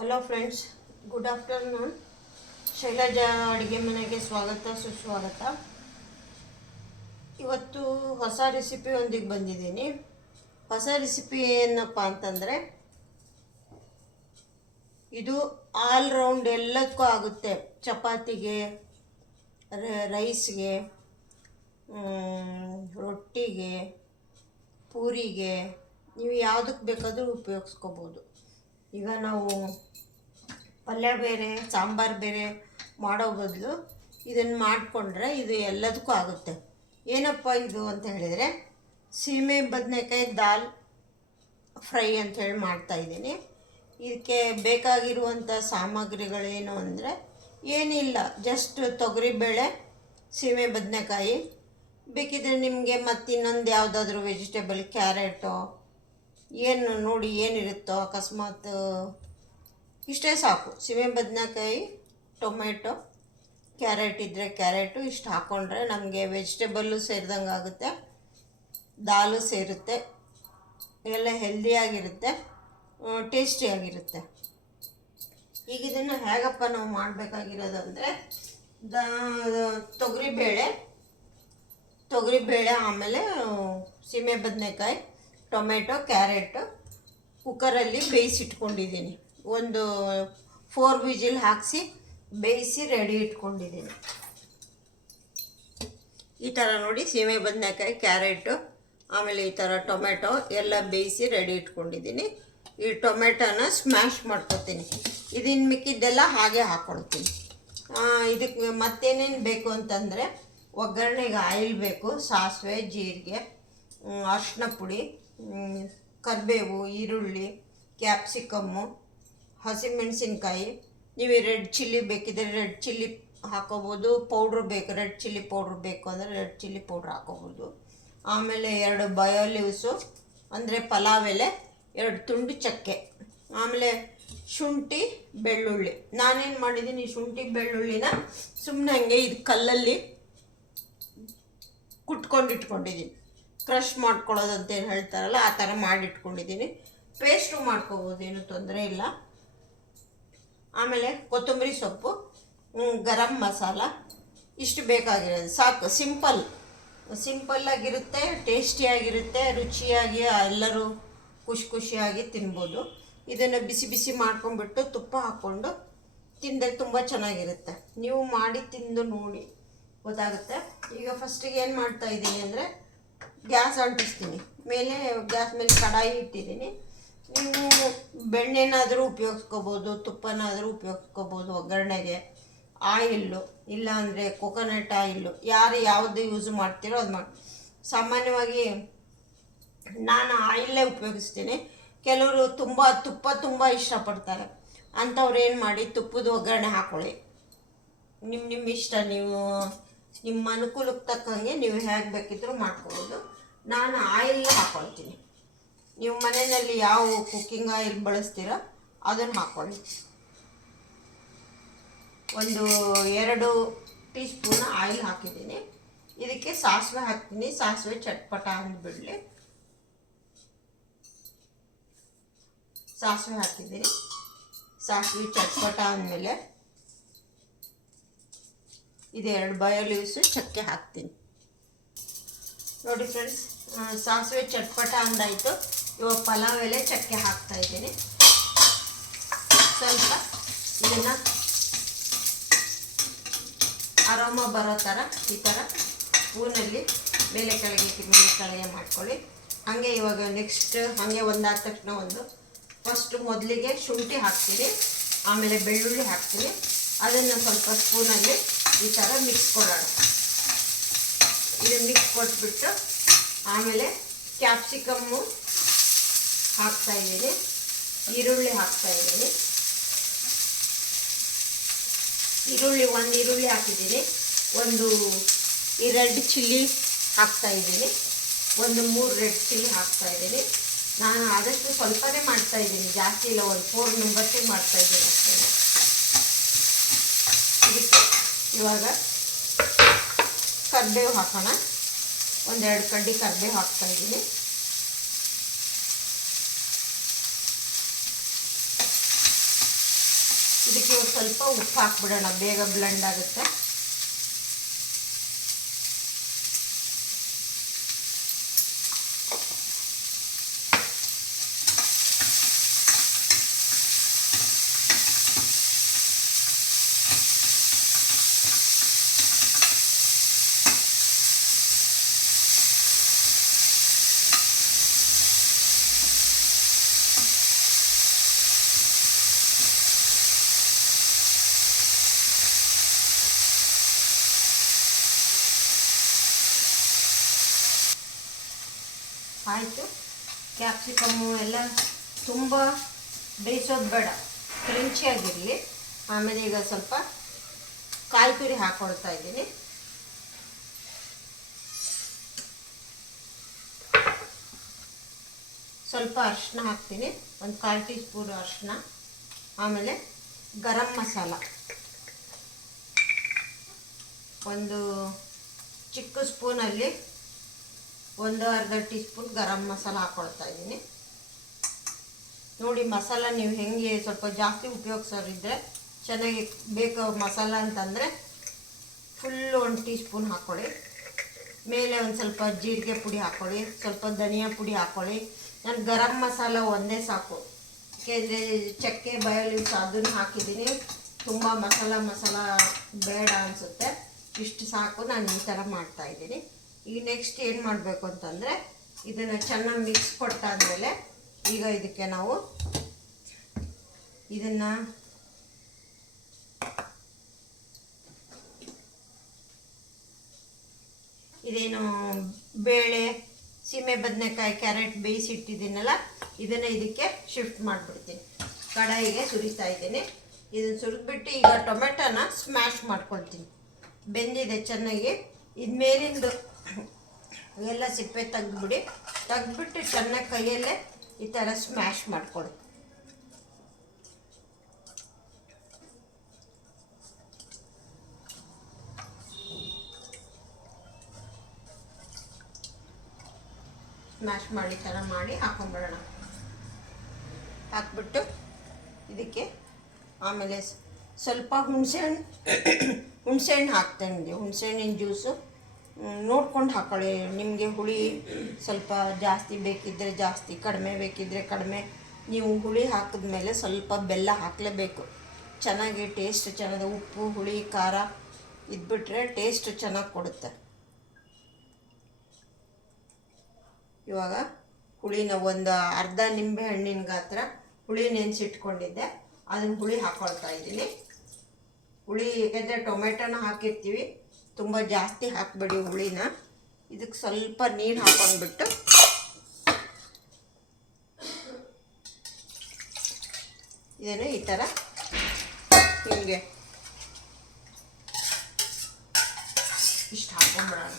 Hello friends, good afternoon. Shailaja ಅಡುಗೆ ಮನೆಗೆ ಸ್ವಾಗತ, ಸುಸ್ವಾಗತ. ಇವತ್ತು ಹೊಸ ರೆಸಿಪಿ ಒಂದಿಗೆ ಬಂದಿದ್ದೀನಿ. ಹೊಸ ರೆಸಿಪಿ ಏನಪ್ಪ ಅಂತಂದರೆ, ಇದು ಆಲ್ ರೌಂಡ್ ಎಲ್ಲದಕ್ಕೂ ಆಗುತ್ತೆ. ಚಪಾತಿಗೆ ರೈಸ್ಗೆ ರೊಟ್ಟಿಗೆ, ಪೂರಿಗೆ, ನೀವು ಯಾವುದಕ್ಕೆ ಬೇಕಾದರೂ ಉಪಯೋಗಿಸ್ಕೋಬೋದು. ಈಗ ನಾವು ಪಲ್ಯ ಬೇರೆ, ಸಾಂಬಾರು ಬೇರೆ ಮಾಡೋ ಬದಲು ಇದನ್ನು ಮಾಡಿಕೊಂಡ್ರೆ ಇದು ಎಲ್ಲದಕ್ಕೂ ಆಗುತ್ತೆ. ಏನಪ್ಪ ಇದು ಅಂತ ಹೇಳಿದರೆ, ಸೀಮೆ ಬದನೆಕಾಯಿ ದಾಲ್ ಫ್ರೈ ಅಂತ ಹೇಳಿ ಮಾಡ್ತಾಯಿದ್ದೀನಿ ಇದಕ್ಕೆ ಬೇಕಾಗಿರುವಂಥ ಸಾಮಗ್ರಿಗಳೇನು ಅಂದರೆ, ಏನಿಲ್ಲ ಜಸ್ಟ್ ತೊಗರಿಬೇಳೆ, ಸೀಮೆ ಬದನೆಕಾಯಿ. ಬೇಕಿದ್ರೆ ನಿಮಗೆ ಮತ್ತಿನ್ನೊಂದು ಯಾವುದಾದ್ರೂ ವೆಜಿಟೇಬಲ್ ಕ್ಯಾರೆಟು ಏನು ನೋಡಿ ಏನಿರುತ್ತೋ ಅಕಸ್ಮಾತ್, ಇಷ್ಟೇ ಸಾಕು. ಸೀಮೆ ಬದನೆಕಾಯಿ ಟೊಮೆಟೊ ಕ್ಯಾರೆಟ್ ಇದ್ದರೆ ಕ್ಯಾರೆಟು, ಇಷ್ಟು ಹಾಕ್ಕೊಂಡ್ರೆ ನಮಗೆ ವೆಜಿಟೇಬಲ್ಲು ಸೇರಿದಂಗೆ ಆಗುತ್ತೆ. ದಾಲು ಸೇರುತ್ತೆ. ಎಲ್ಲ ಹೆಲ್ದಿಯಾಗಿರುತ್ತೆ. ಟೇಸ್ಟಿಯಾಗಿರುತ್ತೆ. ಈಗ ಇದನ್ನು ಹೇಗಪ್ಪ ನಾವು ಮಾಡಬೇಕಾಗಿರೋದಂದರೆ, ದ, ತೊಗರಿಬೇಳೆ ತೊಗರಿಬೇಳೆ ಆಮೇಲೆ, ಸೀಮೆ ಬದನೆಕಾಯಿ. ಟೊಮೆಟೊ, ಕ್ಯಾರೆಟು ಕುಕ್ಕರಲ್ಲಿ ಬೇಯಿಸಿಟ್ಕೊಂಡಿದ್ದೀನಿ. ಒಂದು ಫೋರ್ ವಿಜಿಲ್ ಹಾಕಿಸಿ ಬೇಯಿಸಿ ರೆಡಿ ಇಟ್ಕೊಂಡಿದ್ದೀನಿ. ಈ ಥರ ನೋಡಿ ಸೀಮೆ ಬದನೆಕಾಯಿ, ಕ್ಯಾರೆಟು, ಆಮೇಲೆ ಈ ಥರ ಟೊಮೆಟೊ ಎಲ್ಲ ಬೇಯಿಸಿ ರೆಡಿ ಇಟ್ಕೊಂಡಿದ್ದೀನಿ. ಈ ಟೊಮೆಟೊನ ಸ್ಮ್ಯಾಶ್ ಮಾಡ್ಕೊತೀನಿ. ಇದನ್ನು ಮಿಕ್ಕಿದ್ದೆಲ್ಲ ಹಾಗೆ ಹಾಕ್ಕೊಳ್ತೀನಿ ಇದಕ್ಕೆ ಮತ್ತೇನೇನು ಬೇಕು ಅಂತಂದರೆ ಒಗ್ಗರಣೆಗೆ ಆಯಿಲ್ ಬೇಕು, ಸಾಸಿವೆ, ಜೀರಿಗೆ ಅರ್ಶಿನ ಪುಡಿ ಕರಿಬೇವು, ಈರುಳ್ಳಿ, ಕ್ಯಾಪ್ಸಿಕಮ್ಮು, ಹಸಿಮೆಣಸಿನ್ಕಾಯಿ. ನೀವು ರೆಡ್ ಚಿಲ್ಲಿ ಬೇಕಿದ್ದರೆ ರೆಡ್ ಚಿಲ್ಲಿ ಹಾಕೋಬೋದು, ಪೌಡ್ರ್ ಬೇಕು, ರೆಡ್ ಚಿಲ್ಲಿ ಪೌಡ್ರ್ ಬೇಕು ಅಂದರೆ ರೆಡ್ ಚಿಲ್ಲಿ ಪೌಡ್ರ್ ಹಾಕೋಬೋದು. ಆಮೇಲೆ ಎರಡು ಬಯೋ ಲೀವ್ಸು, ಅಂದರೆ ಪಲಾವ್ ಎಲೆ, ಎರಡು ತುಂಡು ಚಕ್ಕೆ. ಆಮೇಲೆ ಶುಂಠಿ, ಬೆಳ್ಳುಳ್ಳಿ. ನಾನೇನು ಮಾಡಿದ್ದೀನಿ, ಶುಂಠಿ, ಬೆಳ್ಳುಳ್ಳಿನ ಸುಮ್ಮನೆ ಹಂಗೆ ಇದು ಕಲ್ಲಲ್ಲಿ ಕುಟ್ಕೊಂಡು ಇಟ್ಕೊಂಡಿದ್ದೀನಿ. ಕ್ರಷ್ ಮಾಡ್ಕೊಳ್ಳೋದು ಅಂತ ಏನು ಹೇಳ್ತಾರಲ್ಲ, ಆ ಥರ ಮಾಡಿಟ್ಕೊಂಡಿದ್ದೀನಿ ಪೇಸ್ಟು ಮಾಡ್ಕೋಬೋದು, ಏನು ತೊಂದರೆ ಇಲ್ಲ. ಆಮೇಲೆ ಕೊತ್ತಂಬರಿ ಸೊಪ್ಪು ಗರಂ ಮಸಾಲ, ಇಷ್ಟು ಬೇಕಾಗಿರೋದು. ಸಾಕು, ಸಿಂಪಲ್. ಸಿಂಪಲ್ಲಾಗಿರುತ್ತೆ ಟೇಸ್ಟಿಯಾಗಿರುತ್ತೆ, ರುಚಿಯಾಗಿ, ಎಲ್ಲರೂ ಖುಷಿ ಖುಷಿಯಾಗಿ ತಿನ್ಬೋದು. ಇದನ್ನು ಬಿಸಿ ಬಿಸಿ ಮಾಡ್ಕೊಂಡ್ಬಿಟ್ಟು ತುಪ್ಪ ಹಾಕ್ಕೊಂಡು ತಿಂದರೆ ತುಂಬ ಚೆನ್ನಾಗಿರುತ್ತೆ. ನೀವು ಮಾಡಿ ತಿಂದು ನೋಡಿ, ಗೊತ್ತಾಗುತ್ತೆ? ಈಗ ಫಸ್ಟಿಗೆ ಏನು ಮಾಡ್ತಾ ಇದ್ದೀನಿ ಅಂದರೆ ಗ್ಯಾಸ್ ಅಂಟಿಸ್ತೀನಿ. ಮೇಲೆ ಗ್ಯಾಸ್ ಮೇಲೆ ಕಡಾಯಿ ಇಟ್ಟಿದ್ದೀನಿ. ನೀವು ಬೆಣ್ಣೆನಾದರೂ ಉಪಯೋಗಿಸ್ಕೋಬೋದು, ತುಪ್ಪನಾದರೂ ಉಪಯೋಗಿಸ್ಕೋಬೋದು ಒಗ್ಗರಣೆಗೆ. ಆಯಿಲ್ಲು, ಇಲ್ಲಾಂದರೆ ಕೊಕೊನಟ್ ಆಯಿಲ್ಲು, ಯಾರು ಯಾವುದು ಯೂಸ್ ಮಾಡ್ತೀರೋ ಅದು ಮಾಡಿ. ಸಾಮಾನ್ಯವಾಗಿ ನಾನು ಆಯಿಲ್ಲೇ ಉಪಯೋಗಿಸ್ತೀನಿ. ಕೆಲವರು ತುಂಬ, ತುಪ್ಪ ತುಂಬ ಇಷ್ಟಪಡ್ತಾರೆ. ಅಂಥವ್ರು ಏನು ಮಾಡಿ ತುಪ್ಪದ ಒಗ್ಗರಣೆ ಹಾಕ್ಕೊಳ್ಳಿ ನಿಮ್ಮ ನಿಮ್ಮ ಇಷ್ಟ, ನೀವು ನಿಮ್ಮ ಅನುಕೂಲಕ್ಕೆ ತಕ್ಕಂಗೆ ನೀವು ಹೇಗೆ ಬೇಕಿದ್ರೂ ಮಾಡ್ಕೋಬೋದು. ನಾನು ಆಯಿಲ್ ಹಾಕ್ಕೊಳ್ತೀನಿ ನೀವು ಮನೆಯಲ್ಲಿ ಯಾವ ಕುಕ್ಕಿಂಗ್ ಆಯಿಲ್ ಬಳಸ್ತೀರೋ ಅದನ್ನು ಹಾಕ್ಕೊಳ್ಳಿ ಒಂದು ಎರಡು ಟೀ ಸ್ಪೂನ್ ಆಯಿಲ್ ಹಾಕಿದ್ದೀನಿ. ಇದಕ್ಕೆ ಸಾಸಿವೆ ಹಾಕ್ತೀನಿ. ಸಾಸಿವೆ ಚಟ್ಪಟ ಅಂದ್ಬಿಡಲಿ. ಸಾಸಿವೆ ಹಾಕಿದ್ದೀನಿ. ಸಾಸಿವೆ ಚಟ್ಪಟ ಅಂದಮೇಲೆ ಇದೆರಡು ಲೀವ್ಸು ಚಕ್ಕೆ ಹಾಕ್ತೀನಿ. ನೋಡಿ ಫ್ರೆಂಡ್ಸ್ ಸಾಸಿವೆ ಚಟ್ಪಟ ಅಂದಾಯಿತು. ಇವಾಗ ಪಲಾವ್ ಎಲೆ ಚಕ್ಕೆ ಹಾಕ್ತಾ ಇದ್ದೀನಿ. ಸ್ವಲ್ಪ ಇದನ್ನು ಆರಾಮ ಬರೋ ಥರ, ಈ ಥರ ಹೂನಲ್ಲಿ ಮೇಲೆ ಕೆಳಗೆ ಮೇಲೆ ಕೆಳಗೆ ಮಾಡ್ಕೊಳ್ಳಿ. ಹಾಗೆ ಇವಾಗ ನೆಕ್ಸ್ಟ್ ಹಾಗೆ ಒಂದಾದ ತಕ್ಷಣ ಒಂದು ಫಸ್ಟ್ ಮೊದಲಿಗೆ ಶುಂಠಿ ಹಾಕ್ತೀನಿ, ಆಮೇಲೆ ಬೆಳ್ಳುಳ್ಳಿ ಹಾಕ್ತೀನಿ. ಅದನ್ನು ಸ್ವಲ್ಪ ಸ್ಪೂನಲ್ಲಿ ಈ ಥರ ಮಿಕ್ಸ್ ಕೊಡೋಣ. ಇದು ಮಿಕ್ಸ್ ಕೊಟ್ಬಿಟ್ಟು ಆಮೇಲೆ ಕ್ಯಾಪ್ಸಿಕಮ್ಮು ಹಾಕ್ತಾ ಇದ್ದೀನಿ. ಈರುಳ್ಳಿ ಹಾಕ್ತಾ ಇದ್ದೀನಿ. ಈರುಳ್ಳಿ ಒಂದು ಈರುಳ್ಳಿ ಹಾಕಿದ್ದೀನಿ. ಒಂದು ಈ ರೆಡ್ ಚಿಲ್ಲಿ ಹಾಕ್ತಾ ಇದ್ದೀನಿ. ಒಂದು ಮೂರು ರೆಡ್ ಚಿಲ್ಲಿ ಹಾಕ್ತಾ ಇದ್ದೀನಿ. ನಾನು ಆದಷ್ಟು ಸ್ವಲ್ಪನೇ ಮಾಡ್ತಾ ಇದ್ದೀನಿ. ಜಾಸ್ತಿ ಇಲ್ಲ, ಒಂದು ಫೋರ್ ಮೆಂಬರ್ಸಿಗೆ ಮಾಡ್ತಾ ಇದ್ದೀನಿ ಅಷ್ಟೇ. ಇವಾಗ ಕರ್ಬೇವು ಹಾಕೋಣ. ಒಂದೆರಡು ಕಡ್ಡಿ ಕರ್ಬೇವು ಹಾಕ್ತಾ ಇದ್ದೀನಿ. ಇದಕ್ಕೆ ಸ್ವಲ್ಪ ಉಪ್ಪು ಹಾಕ್ಬಿಡೋಣ, ಬೇಗ ಬ್ಲೆಂಡ್ ಆಗುತ್ತೆ. ಆಯಿತು. ಕ್ಯಾಪ್ಸಿಕಮ್ಮು ಎಲ್ಲ ತುಂಬ ಬೇಯಿಸೋದು ಬೇಡ. ಕ್ರಂಚಿಯಾಗಿರಲಿ ಆಮೇಲೆ ಈಗ ಸ್ವಲ್ಪ ಕಾಯಿ ತುರಿ ಹಾಕ್ಕೊಳ್ತಾ ಇದ್ದೀನಿ. ಸ್ವಲ್ಪ ಅರಿಶಿನ ಹಾಕ್ತೀನಿ. ಒಂದು ಕಾಲು ಟೀ ಸ್ಪೂನ್ ಅರಿಶಿನ ಆಮೇಲೆ ಗರಂ ಮಸಾಲ. ಒಂದು ಚಿಕ್ಕ ಸ್ಪೂನಲ್ಲಿ ಒಂದು ಅರ್ಧ ಟೀ ಸ್ಪೂನ್ ಗರಂ ಮಸಾಲ ಹಾಕ್ಕೊಳ್ತಾ ಇದ್ದೀನಿ. ನೋಡಿ ಮಸಾಲ ನೀವು ಹೆಂಗೆ ಸ್ವಲ್ಪ ಜಾಸ್ತಿ ಉಪಯೋಗಿಸೋರಿದ್ರೆ ಚೆನ್ನಾಗಿ ಬೇಕು ಮಸಾಲ ಅಂತಂದರೆ ಫುಲ್ಲು ಒಂದು ಟೀ ಸ್ಪೂನ್ ಹಾಕ್ಕೊಳ್ಳಿ ಮೇಲೆ ಒಂದು ಸ್ವಲ್ಪ ಜೀರಿಗೆ ಪುಡಿ ಹಾಕ್ಕೊಳ್ಳಿ ಸ್ವಲ್ಪ ಧನಿಯಾ ಪುಡಿ ಹಾಕ್ಕೊಳ್ಳಿ ನಾನು ಗರಂ ಮಸಾಲ ಒಂದೇ ಸಾಕು. ಯಾಕೆಂದರೆ ಚಕ್ಕೆ ಬಯೋಲಿಸ್ ಅದನ್ನು ಹಾಕಿದ್ದೀನಿ. ತುಂಬ ಮಸಾಲ ಮಸಾಲ ಬೇಡ ಅನಿಸುತ್ತೆ. ಇಷ್ಟು ಸಾಕು, ನಾನು ಈ ಥರ ಮಾಡ್ತಾಯಿದ್ದೀನಿ ಈಗ ನೆಕ್ಸ್ಟ್ ಏನು ಮಾಡಬೇಕು ಅಂತಂದರೆ ಇದನ್ನು ಚೆನ್ನಾಗಿ ಮಿಕ್ಸ್ ಕೊಟ್ಟಾದಮೇಲೆ ಈಗ ಇದಕ್ಕೆ ನಾವು ಇದನ್ನು ಇದೇನು ಬೇಳೆ, ಸೀಮೆ ಬದನೆಕಾಯಿ, ಕ್ಯಾರೆಟ್ ಬೇಯಿಸಿಟ್ಟಿದ್ದೀನಲ್ಲ ಇದನ್ನು ಇದಕ್ಕೆ ಶಿಫ್ಟ್ ಮಾಡಿಬಿಡ್ತೀನಿ. ಕಡಾಯಿಗೆ ಸುರಿತಾ ಇದ್ದೀನಿ. ಇದನ್ನು ಸುರಿದ್ಬಿಟ್ಟು ಈಗ ಟೊಮೆಟೊನ ಸ್ಮ್ಯಾಶ್ ಮಾಡ್ಕೊಳ್ತೀನಿ. ಬೆಂದಿದೆ ಚೆನ್ನಾಗಿ. ಇದು ಮೇಲಿಂದು ಎಲ್ಲ ಸಿಪ್ಪೆ ತೆಗ್ದುಬಿಡಿ. ತೆಗ್ದುಬಿಟ್ಟು ಚೆನ್ನಾಗಿ ಕೈಯಲ್ಲೇ ಈ ಥರ ಸ್ಮ್ಯಾಶ್ ಮಾಡ್ಕೊಳ್ಳಿ. ಸ್ಮ್ಯಾಶ್ ಮಾಡಿ ಥರ ಮಾಡಿ ಹಾಕೊಂಡ್ಬಿಡೋಣ. ಹಾಕ್ಬಿಟ್ಟು ಇದಕ್ಕೆ ಆಮೇಲೆ ಸ್ವಲ್ಪ ಹುಣಸೆಹಣ್ಣು ಹುಣಸೆಹಣ್ಣು ಹಾಕ್ತೇನೆ ಹುಣಸೆಹಣ್ಣಿನ ಜ್ಯೂಸು ನೋಡ್ಕೊಂಡು ಹಾಕೊಳ್ಳಿ. ನಿಮಗೆ ಹುಳಿ ಸ್ವಲ್ಪ ಜಾಸ್ತಿ ಬೇಕಿದ್ದರೆ ಜಾಸ್ತಿ, ಕಡಿಮೆ ಬೇಕಿದ್ದರೆ ಕಡಿಮೆ. ನೀವು ಹುಳಿ ಹಾಕಿದ ಮೇಲೆ ಸ್ವಲ್ಪ ಬೆಲ್ಲ ಹಾಕಲೇಬೇಕು. ಚೆನ್ನಾಗಿ ಟೇಸ್ಟ್ ಚೆನ್ನಾಗಿ ಉಪ್ಪು, ಹುಳಿ, ಖಾರ ಇದ್ಬಿಟ್ರೆ ಟೇಸ್ಟ್ ಚೆನ್ನಾಗಿ ಕೊಡುತ್ತೆ. ಇವಾಗ ಹುಳಿನ ಒಂದು ಅರ್ಧ ನಿಂಬೆ ಹಣ್ಣಿನ ಗಾತ್ರ ಹುಳಿ ನೆನೆಸಿಟ್ಕೊಂಡಿದ್ದೆ. ಅದನ್ನು ಹುಳಿ ಹಾಕ್ಕೊಳ್ತಾ ಇದ್ದೀನಿ. ಹುಳಿ, ಯಾಕೆಂದರೆ ಟೊಮೆಟೊನ ಹಾಕಿರ್ತೀವಿ. ತುಂಬ ಜಾಸ್ತಿ ಹಾಕಬೇಡಿ ಹುಳಿನ. ಇದಕ್ಕೆ ಸ್ವಲ್ಪ ನೀರು ಹಾಕೊಂಡ್ಬಿಟ್ಟು. ಇದನ್ನು ಈ ಥರ ಹಿಂಗೆ. ಇಷ್ಟು ಹಾಕೊಂಡ್ಬಿಡೋಣ.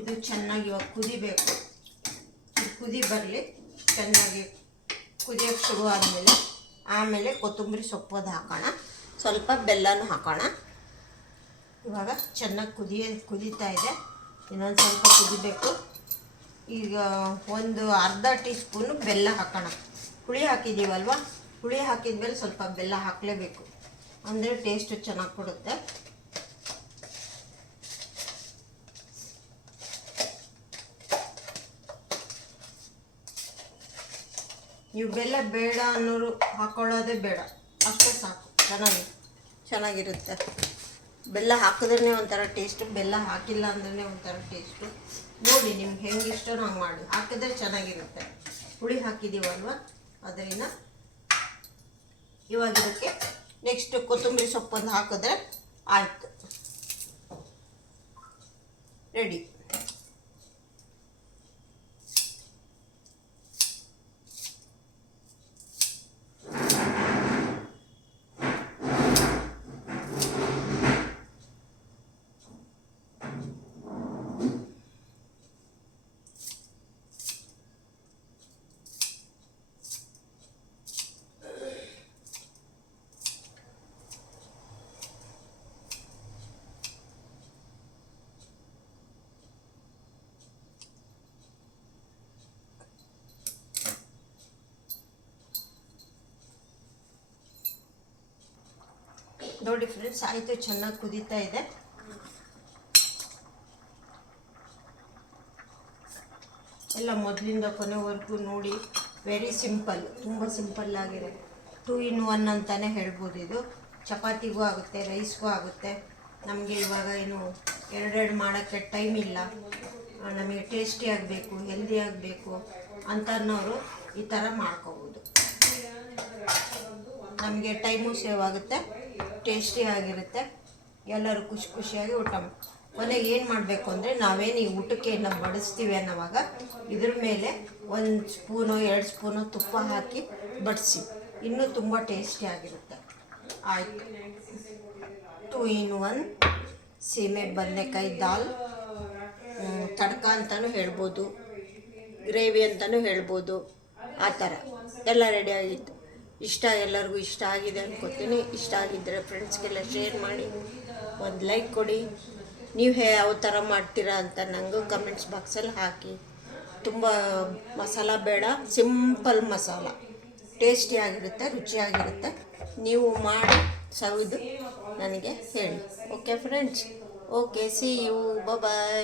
ಇದು ಚೆನ್ನಾಗಿ ಇವಾಗ ಕುದಿಬೇಕು. ಕುದಿ ಬರಲಿ, ಚೆನ್ನಾಗಿ ಕುದಿಯೋಕ್ಕೆ ಶುರು ಆದಮೇಲೆ ಆಮೇಲೆ ಕೊತ್ತಂಬರಿ ಸೊಪ್ಪು ಹಾಕೋಣ. ಸ್ವಲ್ಪ ಬೆಲ್ಲನೂ ಹಾಕೋಣ. ಇವಾಗ ಚೆನ್ನಾಗಿ ಕುದಿಯ, ಕುದೀತಾ ಇದೆ. ಇನ್ನೊಂದು ಸ್ವಲ್ಪ ಕುದಿಬೇಕು. ಈಗ ಒಂದು ಅರ್ಧ ಟೀ ಸ್ಪೂನು ಬೆಲ್ಲ ಹಾಕೋಣ. ಹುಳಿ ಹಾಕಿದ್ದೀವಲ್ವ ಹುಳಿ ಹಾಕಿದ್ಮೇಲೆ ಸ್ವಲ್ಪ ಬೆಲ್ಲ ಹಾಕಲೇಬೇಕು. ಅಂದರೆ ಟೇಸ್ಟು ಚೆನ್ನಾಗಿ ಕೊಡುತ್ತೆ. ನೀವು ಬೆಲ್ಲ ಬೇಡ ಅನ್ನೋರು ಹಾಕೊಳ್ಳೋದೇ ಬೇಡ. ಅಷ್ಟೇ ಸಾಕು. ಚೆನ್ನಾಗಿ. ಚೆನ್ನಾಗಿರುತ್ತೆ. ಬೆಲ್ಲ ಹಾಕಿದ್ರೆ ಒಂಥರ ಟೇಸ್ಟು ಬೆಲ್ಲ ಹಾಕಿಲ್ಲ ಅಂದ್ರೆ ಒಂಥರ ಟೇಸ್ಟು ನೋಡಿ ನಿಮ್ಗೆ ಹೆಂಗೆ ಇಷ್ಟೋ ನಾವು ಮಾಡಿ. ಹಾಕಿದ್ರೆ ಚೆನ್ನಾಗಿರುತ್ತೆ. ಹುಳಿ ಹಾಕಿದ್ದೀವಲ್ವ ಅದರಿಂದ ಇವಾಗ ಇದಕ್ಕೆ ನೆಕ್ಸ್ಟ್ ಕೊತ್ತಂಬರಿ ಸೊಪ್ಪೊಂದು ಹಾಕಿದ್ರೆ ಆಯಿತು. ರೆಡಿ ನೋಡಿ ಫ್ರೆಂಡ್ಸ್ ಆಯಿತು, ಚೆನ್ನಾಗಿ ಕುದೀತಾ ಇದೆ. ಎಲ್ಲ ಮೊದಲಿಂದ ಕೊನೆವರೆಗೂ ನೋಡಿ ವೆರಿ ಸಿಂಪಲ್ ತುಂಬ ಸಿಂಪಲ್ ಆಗಿದೆ. ಟೂ ಇನ್ ಒನ್ ಅಂತಲೇ ಹೇಳ್ಬೋದು ಇದು. ಚಪಾತಿಗೂ ಆಗುತ್ತೆ ರೈಸ್ಗೂ ಆಗುತ್ತೆ. ನಮಗೆ ಇವಾಗ ಏನು, ಎರಡೆರಡು ಮಾಡೋಕ್ಕೆ ಟೈಮ್ ಇಲ್ಲ. ನಮಗೆ ಟೇಸ್ಟಿ ಆಗಬೇಕು ಹೆಲ್ದಿ ಆಗಬೇಕು ಅಂತನವರು ಈ ಥರ ಮಾಡ್ಕೋಬೋದು. ನಮಗೆ ಟೈಮು ಸೇವ್ ಆಗುತ್ತೆ. ಟೇಸ್ಟಿ ಆಗಿರುತ್ತೆ. ಎಲ್ಲರೂ ಖುಷಿ ಖುಷಿಯಾಗಿ ಊಟ ಕೊನೆಗೆ ಏನು ಮಾಡಬೇಕು ಅಂದರೆ ನಾವೇನು ಈ ಊಟಕ್ಕೆ ನಾವು ಬಡಿಸ್ತೀವಿ ಅನ್ನೋವಾಗ ಇದ್ರ ಮೇಲೆ ಒಂದು ಸ್ಪೂನು, ಎರಡು ಸ್ಪೂನು ತುಪ್ಪ ಹಾಕಿ ಬಡಿಸಿ. ಇನ್ನೂ ತುಂಬ ಟೇಸ್ಟಿ ಆಗಿರುತ್ತೆ. ಆಯಿತು. Two in one. ಸೀಮೆ ಬದನೆಕಾಯಿ ದಾಲ್. ತಡ್ಕ ಅಂತಲೂ ಹೇಳ್ಬೋದು. ಗ್ರೇವಿ ಅಂತಲೂ ಹೇಳ್ಬೋದು. ಆ ಥರ. ಎಲ್ಲ ರೆಡಿ ಆಗಿತ್ತು. ಇಷ್ಟ, ಎಲ್ಲರಿಗೂ ಇಷ್ಟ ಆಗಿದೆ ಅನ್ಕೋತೀನಿ. ಇಷ್ಟ ಆಗಿದ್ದರೆ ಫ್ರೆಂಡ್ಸ್ಗೆಲ್ಲ ಶೇರ್ ಮಾಡಿ, ಒಂದು ಲೈಕ್ ಕೊಡಿ. ನೀವು ಹೇ, ಯಾವ ಥರ ಮಾಡ್ತೀರಾ ಅಂತ ನನಗೂ ಕಮೆಂಟ್ಸ್ ಬಾಕ್ಸಲ್ಲಿ ಹಾಕಿ. ತುಂಬ ಮಸಾಲ ಬೇಡ ಸಿಂಪಲ್ ಮಸಾಲ. ಟೇಸ್ಟಿಯಾಗಿರುತ್ತೆ ರುಚಿಯಾಗಿರುತ್ತೆ. ನೀವು ಮಾಡಿ, ಸವಿದು ನನಗೆ ಹೇಳಿ. Okay friends okay see you bye